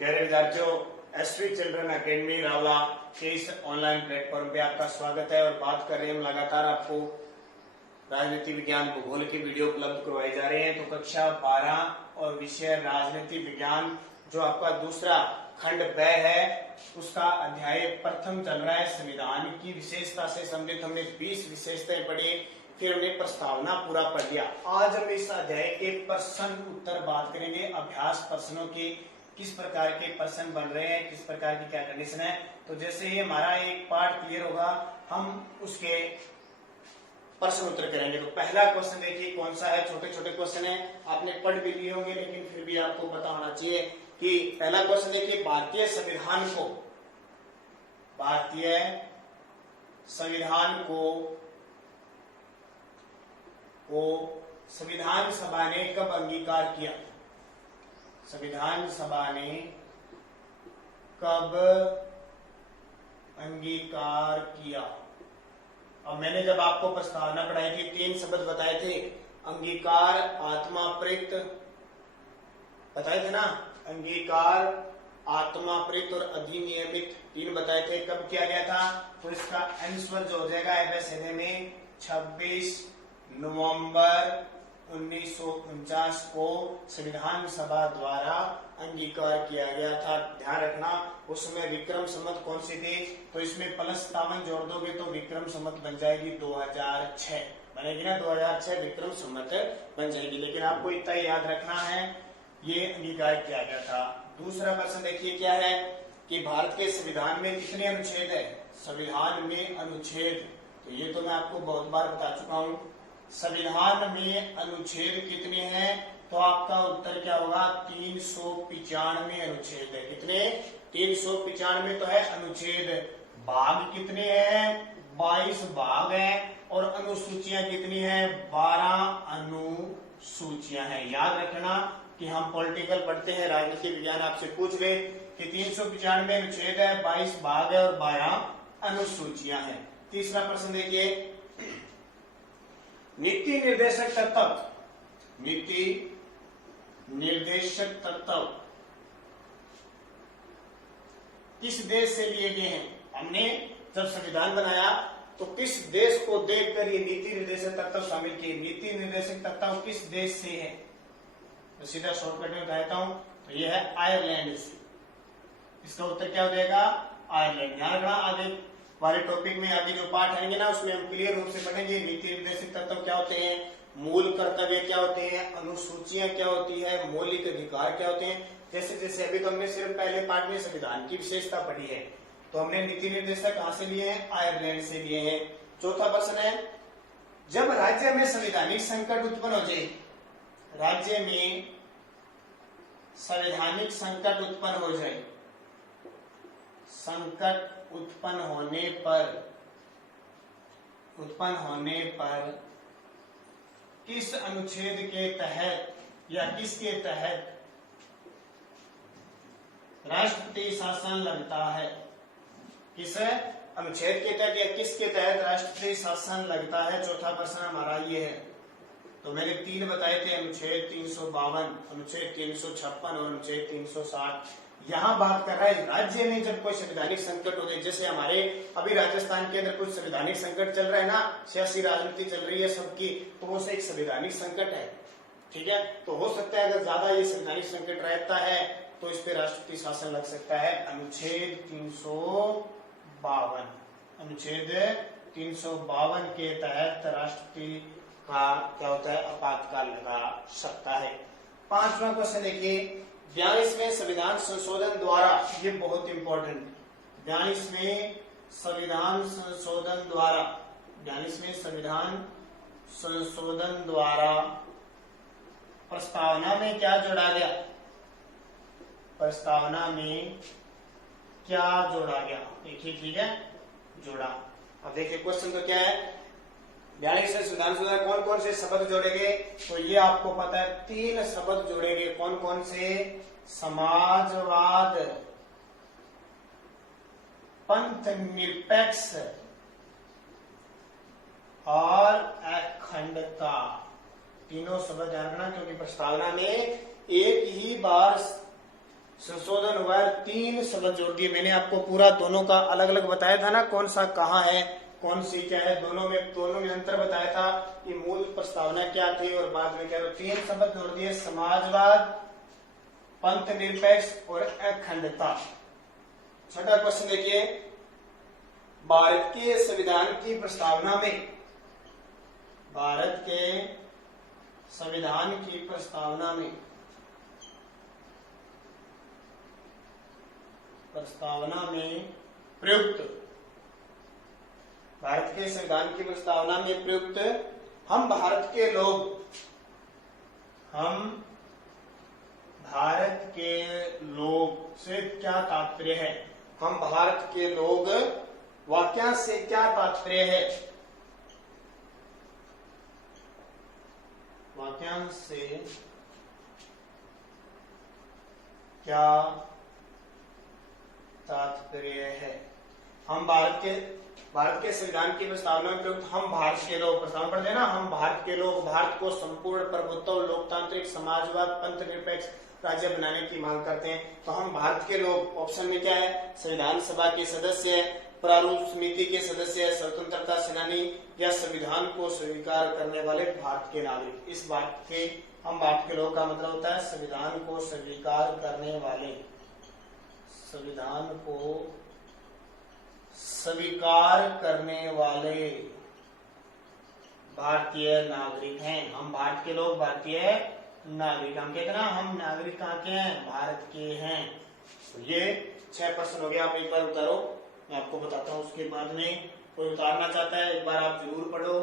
प्यारे विद्यार्थियों, SV children academy Rawla के इस ऑनलाइन प्लेटफॉर्म पे आपका स्वागत है। और बात कर रहे हैं हम लगातार आपको राजनीति विज्ञान भूगोल की वीडियो उपलब्ध करवाई जा रहे हैं। तो कक्षा 12 और विषय राजनीति विज्ञान जो आपका दूसरा खंड ब है उसका अध्याय प्रथम चल रहा है। संविधान की विशेषता से संबंधित हमने 20 विशेषताएं पढ़ी, फिर हमने प्रस्तावना पूरा पढ़ लिया। आज हम इस अध्याय के प्रश्न उत्तर बात करेंगे। अभ्यास प्रश्नों की किस प्रकार के प्रश्न बन रहे हैं, किस प्रकार की क्या कंडीशन है। तो जैसे ही हमारा एक पार्ट क्लियर होगा हम उसके प्रश्न उत्तर करेंगे। तो पहला क्वेश्चन देखिए कौन सा है। छोटे छोटे क्वेश्चन है, आपने पढ़ भी लिए होंगे लेकिन फिर भी आपको पता होना चाहिए कि पहला क्वेश्चन देखिए, भारतीय संविधान को संविधान सभा ने कब अंगीकार किया? संविधान सभा ने कब अंगीकार किया? अब मैंने जब आपको प्रस्तावना पढ़ाई थी 3 शब्द बताए थे, अंगीकार, आत्मा प्रेत बताए थे ना, अंगीकार, आत्मा प्रेत और अधिनियमित 3 बताए थे। कब किया गया था? तो इसका आंसर जो हो जाएगा एबीसीडी में 26 नवंबर 1949 को संविधान सभा द्वारा अंगीकार किया गया था। ध्यान रखना उसमें विक्रम संवत कौन सी थी, तो इसमें +57 जोड़ दोगे तो विक्रम संवत बन जाएगी 2006 बनेगी ना, 2006 विक्रम संवत बन जाएगी। लेकिन आपको इतना याद रखना है ये अंगीकार किया गया था। दूसरा प्रश्न देखिए क्या है कि भारत के संविधान में कितने अनुच्छेद है? संविधान में अनुच्छेद, तो ये तो मैं आपको बहुत बार बता चुका हूँ। संविधान में अनुच्छेद कितने हैं? तो आपका उत्तर क्या होगा? 395 अनुच्छेद है। कितने? 395 तो है अनुच्छेद। भाग कितने हैं? 22 भाग हैं। और अनुसूचियां कितनी हैं? 12 अनुसूचियां हैं। याद रखना कि हम पॉलिटिकल पढ़ते हैं, राजनीति विज्ञान आपसे पूछ ले कि 395 अनुच्छेद है, 22 भाग है और 12 अनुसूचियां हैं। तीसरा प्रश्न देखिए, नीति निर्देशक तत्व, नीति निर्देशक तत्व किस देश से लिए गए हैं? हमने जब संविधान बनाया तो किस देश को देखकर ये नीति निर्देशक तत्व शामिल किए? नीति निर्देशक तत्व किस देश से है? तो सीधा शॉर्टकट में बताता हूं, तो ये है आयरलैंड से। इसका उत्तर क्या हो जाएगा? आयरलैंड। ध्यान रखना आगे वाले टॉपिक में आगे जो पाठ आएंगे ना उसमें हम क्लियर रूप से पढ़ेंगे नीति निर्देशक तत्व क्या होते हैं, मूल कर्तव्य क्या होते हैं, अनुसूचियां क्या होती है, मौलिक अधिकार क्या होते हैं। जैसे जैसे अभी तो हमने सिर्फ पहले पाठ में संविधान की विशेषता पढ़ी है, तो हमने नीति निर्देशक कहां से लिए हैं? आयरलैंड से लिए हैं। चौथा प्रश्न है, जब राज्य में संवैधानिक संकट उत्पन्न हो जाए, राज्य में संवैधानिक संकट उत्पन्न हो जाए, संकट उत्पन्न होने पर किस अनुच्छेद के तहत या किसके तहत राष्ट्रपति शासन लगता है? किस अनुच्छेद के तहत या किसके तहत राष्ट्रपति शासन लगता है? चौथा प्रश्न हमारा ये है। तो मैंने 3 बताए थे, अनुच्छेद 352, अनुच्छेद 356 और अनुच्छेद 360। यहाँ बात कर रहा है राज्य में जब कोई संवैधानिक संकट हो जाए, जैसे हमारे अभी राजस्थान के अंदर कुछ संवैधानिक संकट चल रहा है ना, सियासी राजनीति चल रही है सबकी, तो वो एक संवैधानिक संकट है। ठीक है, तो हो सकता है अगर ज्यादा ये संवैधानिक संकट रहता है तो इस पे राष्ट्रपति शासन लग सकता है। अनुच्छेद 352, अनुच्छेद 352 के तहत राष्ट्रपति का क्या होता है? आपातकाल लगा सकता है। 5वां क्वेश्चन देखिए, 42वें संविधान संशोधन द्वारा, ये बहुत इंपॉर्टेंट, 42वें संविधान संशोधन द्वारा, 42वें संविधान संशोधन द्वारा प्रस्तावना में क्या जोड़ा गया? प्रस्तावना में क्या जोड़ा गया? देखिए, ठीक है, जोड़ा। अब देखिए क्वेश्चन तो क्या है, 42वें संविधान संशोधन कौन कौन से शब्द जोड़ेंगे? तो ये आपको पता है 3 शब्द जोड़ेंगे। कौन कौन से? समाजवाद, पंथ निरपेक्ष और अखंडता। तीनों शब्द ध्यान रखना क्योंकि प्रस्तावना में एक ही बार संशोधन हुआ है, 3 शब्द जोड़ दिए। मैंने आपको पूरा दोनों का अलग अलग बताया था ना, कौन सा कहाँ है, कौन सी क्या है, दोनों में अंतर बताया था कि मूल प्रस्तावना क्या थी और बाद में क्या। 3 शब्द जोड़ दिए, समाजवाद, पंथ निरपेक्ष और अखंडता। छठा क्वेश्चन देखिए, भारत के संविधान की प्रस्तावना में, भारत के संविधान की प्रस्तावना में प्रयुक्त, भारत के संविधान की प्रस्तावना में प्रयुक्त हम भारत के लोग से क्या तात्पर्य है, हम भारत के लोग वाक्यांश से क्या तात्पर्य है, वाक्यांश से क्या तात्पर्य है। हम भारत के संविधान की प्रस्तावना में प्रयुक्त हम भारत के लोग, प्रस्तावना पढ़ते हैं ना, हम भारत के लोग भारत को संपूर्ण प्रभुत्व, लोकतांत्रिक, समाजवाद, पंथ निरपेक्ष राज्य बनाने की मांग करते हैं। तो हम भारत के लोग ऑप्शन में क्या है, संविधान सभा के सदस्य, प्रारूप समिति के सदस्य, स्वतंत्रता सेनानी या संविधान को स्वीकार करने वाले भारत के नागरिक। इस बात के हम भारत के लोग का मतलब होता है संविधान को स्वीकार करने वाले, संविधान को स्वीकार करने वाले भारतीय नागरिक हैं। हम भारत के लोग भारतीय नागरिक, हम कहते हैं ना, हम नागरिक कहाँ के हैं, भारत के हैं। तो ये 6 प्रश्न हो गया। आप एक बार उतारो, मैं आपको बताता हूँ। उसके बाद में कोई उतारना चाहता है, एक बार आप जरूर पढ़ो,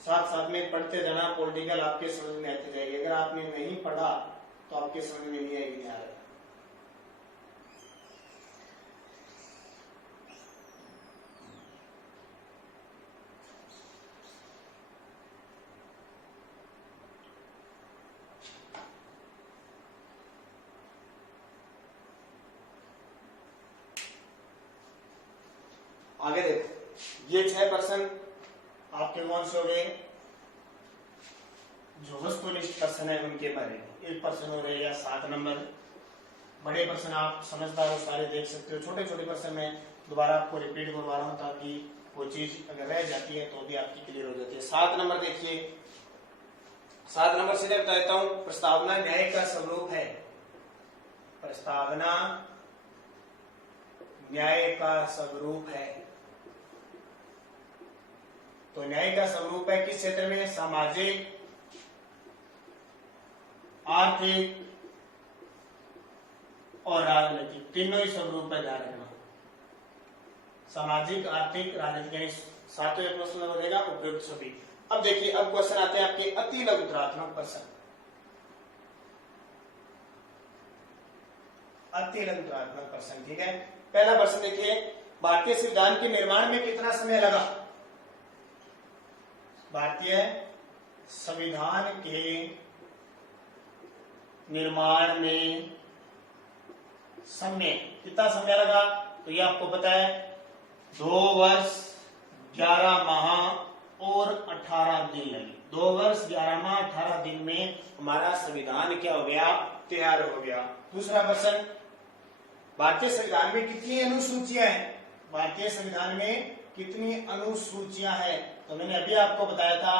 साथ साथ में पढ़ते जाना, पॉलिटिकल आपके समझ में आती जाएगी। अगर आपने नहीं पढ़ा तो आपके समझ में नहीं आएगी। नहीं आ रहा। आगे देखो, ये 6 प्रश्न आपके कौन से हो गए, जो वस्तुनिष्ठ प्रश्न है उनके बारे में। 1 प्रश्न हो रहे या 7 नंबर। बड़े प्रश्न आप समझदार हो, सारे देख सकते हो। छोटे छोटे प्रश्न में दोबारा आपको रिपीट करवा रहा हूं ताकि वो चीज अगर रह जाती है तो भी आपकी क्लियर हो जाती है। 7 नंबर देखिए, 7 नंबर सीधे बता देता हूं। प्रस्तावना न्याय का स्वरूप है, प्रस्तावना न्याय का स्वरूप है। तो न्याय का स्वरूप है किस क्षेत्र में, सामाजिक, आर्थिक और राजनीतिक, तीनों ही स्वरूप है, ध्यान रखना। सामाजिक, आर्थिक, राजनीतिक, यानी 7वें प्रश्न में बनेगा उपयुक्त सभी। अब देखिए, अब क्वेश्चन आते हैं आपके अति लघुत्रात्मक प्रश्न। अति लघुत्रात्मक प्रश्न, ठीक है। पहला प्रश्न देखिए, भारतीय संविधान के निर्माण में कितना समय लगा। भारतीय संविधान के निर्माण में समय कितना समय लगा, तो ये आपको पता है 2 वर्ष 11 माह और 18 दिन लगे। 2 वर्ष 11 माह 18 दिन में हमारा संविधान क्या हो गया, तैयार हो गया। दूसरा प्रश्न, भारतीय संविधान में कितनी अनुसूचियां हैं, भारतीय संविधान में कितनी अनुसूचियां हैं। तो मैंने अभी आपको बताया था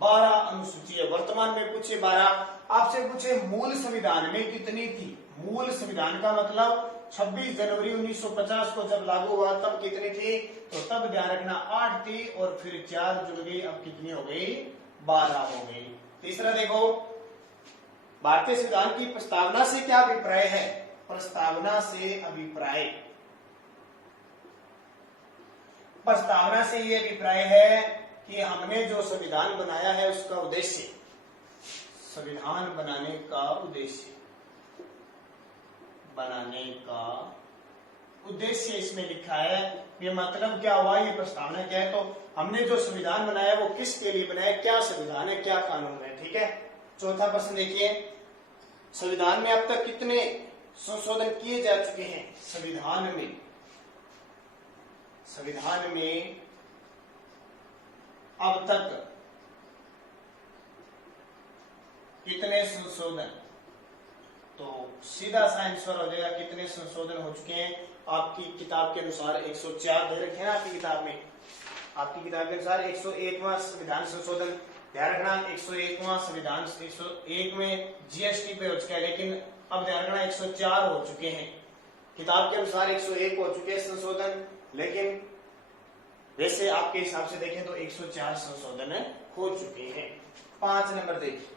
12 अनुसूची है। वर्तमान में पूछे 12, आपसे पूछे मूल संविधान में कितनी थी। मूल संविधान का मतलब 26 जनवरी 1950 को जब लागू हुआ तब कितनी थी, तो तब ध्यान रखना 8 थी और फिर 4 जुड़ गई, अब कितनी हो गई, 12 हो गई। तीसरा देखो, भारतीय संविधान की प्रस्तावना से क्या अभिप्राय है, प्रस्तावना से अभिप्राय, प्रस्तावना से ये अभिप्राय है कि हमने जो संविधान बनाया है उसका उद्देश्य, संविधान बनाने का उद्देश्य, इसमें लिखा है। ये मतलब क्या हुआ, ये प्रस्तावना क्या है, तो हमने जो संविधान बनाया वो किसके लिए बनाया, क्या संविधान है, क्या कानून है, ठीक है। चौथा प्रश्न देखिए, संविधान में अब तक कितने संशोधन किए जा चुके हैं। संविधान में अब तक कितने संशोधन तो सीधा सा आंसर हो जाएगा कितने संशोधन हो चुके हैं आपकी किताब के अनुसार 104 दे रखे हैं आपकी किताब में। आपकी किताब के अनुसार 101वां संविधान संशोधन, ध्यान रखना 101वां संविधान 101 में जीएसटी पे हो चुका है, लेकिन अब ध्यान रखना 104 हो चुके हैं। किताब के अनुसार 101 हो चुके हैं संशोधन, लेकिन वैसे आपके हिसाब से देखें तो 104 संशोधन हो चुके हैं। 5 नंबर देखिए,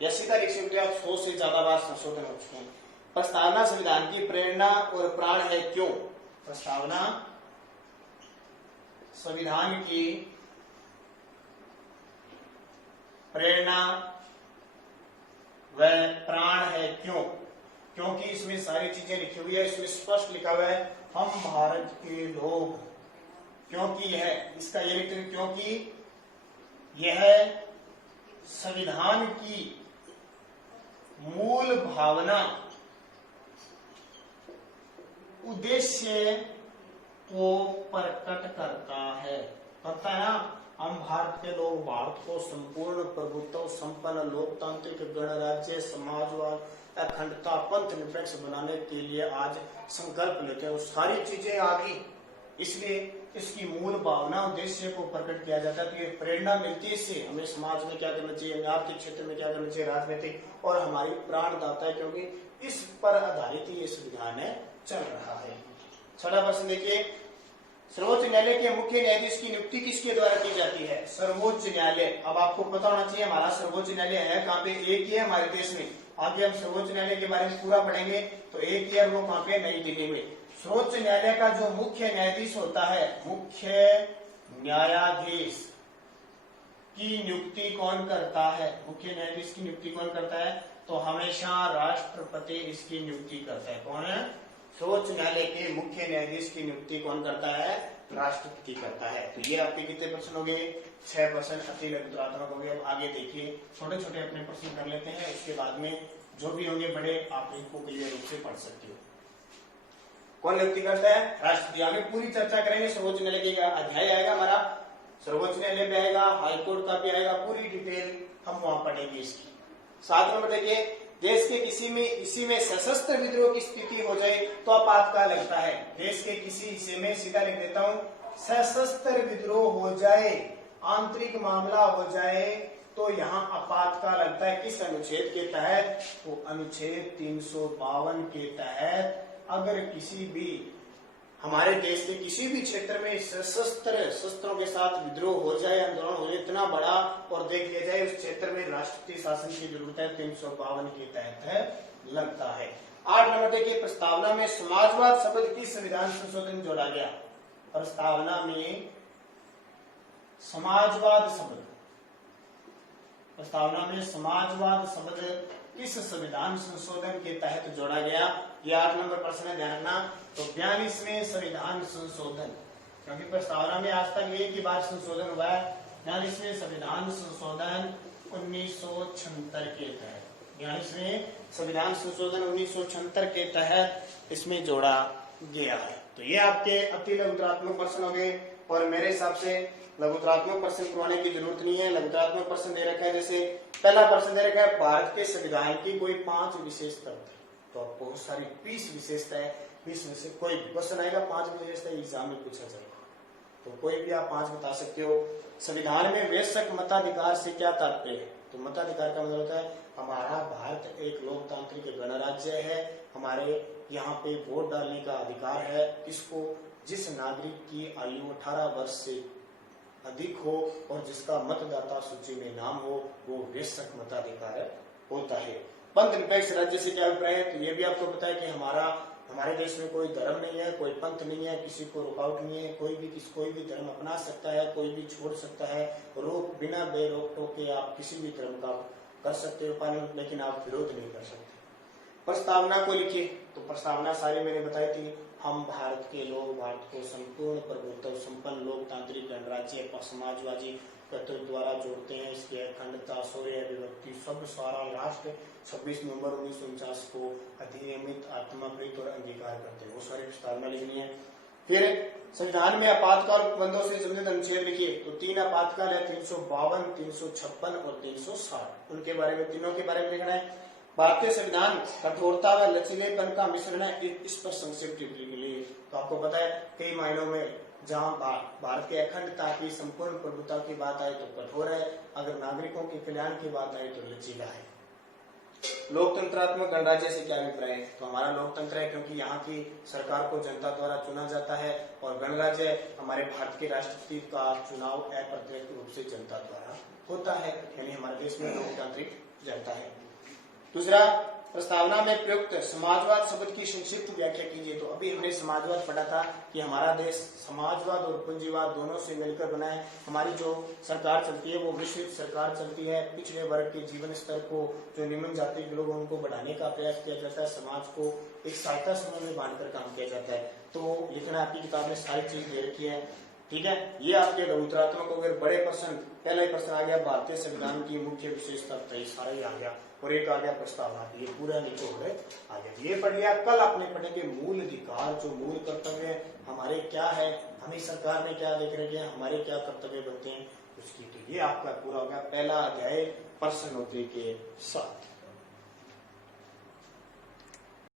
या सीधा लिख सकते हो आप 100 से ज्यादा बार संशोधन हो चुके हैं। प्रस्तावना संविधान की प्रेरणा और प्राण है क्यों? प्रस्तावना संविधान की प्रेरणा व प्राण है क्यों? क्योंकि इसमें सारी चीजें लिखी हुई है, इसमें स्पष्ट लिखा हुआ है हम भारत के लोग, क्योंकि यह इसका ये लिखते हैं क्योंकि यह संविधान की मूल भावना उद्देश्य को प्रकट करता है ना। हम भारत के लोग भारत को संपूर्ण प्रभुत्व संपन्न लोकतांत्रिक गणराज्य समाजवाद अखंडता पंथ निरपेक्ष बनाने के लिए आज संकल्प लेते हैं। वो सारी चीजें आ गई, इसलिए इसकी मूल भावना उद्देश्य को प्रकट किया जाता है। तो ये प्रेरणा मिलती है इससे, हमें समाज में क्या करना चाहिए, आर्थिक क्षेत्र में क्या करना चाहिए, राजनीतिक, और हमारी प्राणदाता है, क्योंकि इस पर आधारित ये संविधान चल रहा है। 6वां प्रश्न देखिए, सर्वोच्च न्यायालय के मुख्य न्यायाधीश की नियुक्ति किसके द्वारा की जाती है? सर्वोच्च न्यायालय। अब आपको पता होना चाहिए हमारा सर्वोच्च न्यायालय है कहाँ पे, एक ही है हमारे देश में। आगे हम सर्वोच्च न्यायालय के बारे में पूरा पढ़ेंगे, तो एक ही है वो कहाँ पे, नई दिल्ली में। सर्वोच्च न्यायालय का जो मुख्य न्यायाधीश होता है, मुख्य न्यायाधीश की नियुक्ति कौन करता है? मुख्य न्यायाधीश की नियुक्ति कौन करता है? तो हमेशा राष्ट्रपति इसकी नियुक्ति करता है। कौन है? सर्वोच्च न्यायालय के मुख्य न्यायाधीश की नियुक्ति कौन करता है? राष्ट्रपति करता है। तो ये आपके कितने प्रश्न हो गए? 6 प्रश्न अति लघुतरात्मक हो गए। अब आगे देखिए, छोटे छोटे अपने प्रश्न कर लेते हैं, उसके बाद में जो भी होंगे बड़े आप इनको क्लियर रूप से पढ़ सकते हो। कौन नियुक्ति करता है? राष्ट्रपति। आगे पूरी चर्चा करेंगे, सर्वोच्च न्यायालय का अध्याय आएगा हमारा, सर्वोच्च न्यायालय भी आएगा, हाईकोर्ट का भी आएगा, पूरी डिटेल हम वहां पढ़ेंगे इसकी। 7 नंबर देखिए, देश के इसी में सशस्त्र विद्रोह की स्थिति हो जाए तो आपातकाल लगता है। देश के किसी हिस्से में, सीधा लिख देता हूं, सशस्त्र विद्रोह हो जाए, आंतरिक मामला हो जाए तो यहाँ आपातकाल लगता है। किस अनुच्छेद के तहत? तो अनुच्छेद 352 के तहत अगर किसी भी हमारे देश के किसी भी क्षेत्र में शस्त्रों के साथ विद्रोह हो जाए, आंदोलन हो जाए इतना बड़ा, और देख लिया जाए उस क्षेत्र में राष्ट्रपति शासन की जरूरत है, 352 के तहत लगता है। 8 नंबर देखिए, प्रस्तावना में समाजवाद शब्द किस संविधान संशोधन जोड़ा गया? प्रस्तावना में समाजवाद शब्द, प्रस्तावना में समाजवाद शब्द किस संविधान संशोधन के तहत जोड़ा गया? ये 8 नंबर प्रश्न है, ध्यान रखना। तो 42वें संविधान संशोधन, क्योंकि प्रस्तावना में आज तक एक ही बार संशोधन हुआ है। 42वें संविधान संशोधन 1976 के तहत, 42वें संविधान संशोधन 1976 के तहत इसमें जोड़ा गया है। तो ये आपके अति लघुतरात्मक प्रश्न हो गए, और मेरे हिसाब से लघुतरात्मक प्रश्न करवाने की जरूरत नहीं है। लघुतरात्मक प्रश्न दे रखा है, जैसे पहला प्रश्न दे रखा है भारत के संविधान की कोई 5 विशेषता, तो बहुत सारी 20 विशेषता है, 20 में से कोई क्वेश्चन आएगा 5 विशेषता एग्जाम में पूछा जाएगा, तो कोई भी आप 5 बता सकते हो। संविधान में वयस्क मताधिकार से क्या तात्पर्य है? तो मताधिकार का मतलब होता है हमारा भारत एक लोकतांत्रिक गणराज्य है, हमारे यहाँ पे वोट डालने का अधिकार है। इसको जिस नागरिक की आयु 18 वर्ष से अधिक हो और जिसका मतदाता सूची में नाम हो, वो वयस्क मताधिकार होता है। पंथ निरपेक्ष राज्य से क्या अभिप्राय है? तो ये भी आपको पता है कि हमारे देश में कोई धर्म नहीं है, कोई पंथ नहीं है, किसी को रुकावट नहीं है, कोई भी धर्म अपना सकता है, कोई भी छोड़ सकता है, बिना बेरोक टोके आप किसी भी धर्म का कर सकते हो पालन, लेकिन आप विरोध नहीं कर सकते। प्रस्तावना को लिखिए, तो प्रस्तावना सारी मैंने बताई थी, हम भारत के लोग भारत को संपूर्ण प्रभुत्व संपन्न लोकतांत्रिक गणराज्य समाजवादी तत्व द्वारा जोड़ते हैं। इसकी अखंडता, शौर्य, विभक्ति, सब सारा राष्ट्र 26 नवंबर 1949 को अधिनियमित, आत्माकृत और अंगीकार करते हैं। वो सारी प्रस्तावना लिखनी है। फिर संविधान में आपातकाल उपबंधों से संबंधित अनुच्छेद लिखिए, तो 3 आपातकाल है, 352, 356 और 360। उनके बारे में, तीनों के बारे में लिखना है। भारतीय संविधान कठोरता व लचीलेपन का मिश्रण है। इस पर संक्षिप्त टिप्पणी के लिए तो आपको पता है कई मायनों में जहां भारत के अखंडता की संपूर्ण प्रभुता की बात आए तो कठोर है, अगर नागरिकों के कल्याण की बात आए तो लचीला है। लोकतंत्रात्मक गणराज्य से क्या अभिप्राय है? तो हमारा लोकतंत्र है क्योंकि यहाँ की सरकार को जनता द्वारा चुना जाता है, और गणराज्य हमारे भारत के राष्ट्रपति का चुनाव अप्रत्यक्ष रूप से जनता द्वारा होता है, यानी हमारे देश में लोकतांत्रिक जनता है। दूसरा, प्रस्तावना में प्रयुक्त समाजवाद शब्द की संक्षिप्त व्याख्या कीजिए। तो अभी हमने समाजवाद पढ़ा था कि हमारा देश समाजवाद और पूंजीवाद दोनों से मिलकर बना है। हमारी जो सरकार चलती है वो मिश्रित सरकार चलती है। पिछड़े वर्ग के जीवन स्तर को, जो निम्न जाति के लोग उनको बढ़ाने का प्रयास किया जाता है, समाज को एक सहायता समूह में बांटकर काम किया जाता है। तो लिखना आपकी किताब में सारी चीज दे रखी है, ठीक है। ये आपके लघुतरात्मक हो गए। बड़े प्रश्न, पहला ही प्रश्न आ गया भारतीय संविधान की मुख्य विशेषता, तो सारा ही आ गया, और एक आ गया प्रस्तावना, ये पूरा निचोड़ है आ गया। ये पढ़ लिया। कल आपने पढ़ेंगे मूल अधिकार, जो मूल कर्तव्य हमारे क्या है, हमें सरकार ने क्या देख रहे हैं, हमारे क्या कर्तव्य बनते हैं उसकी। तो ये आपका पूरा हो गया पहला अध्याय प्रश्नोत्तरी के साथ।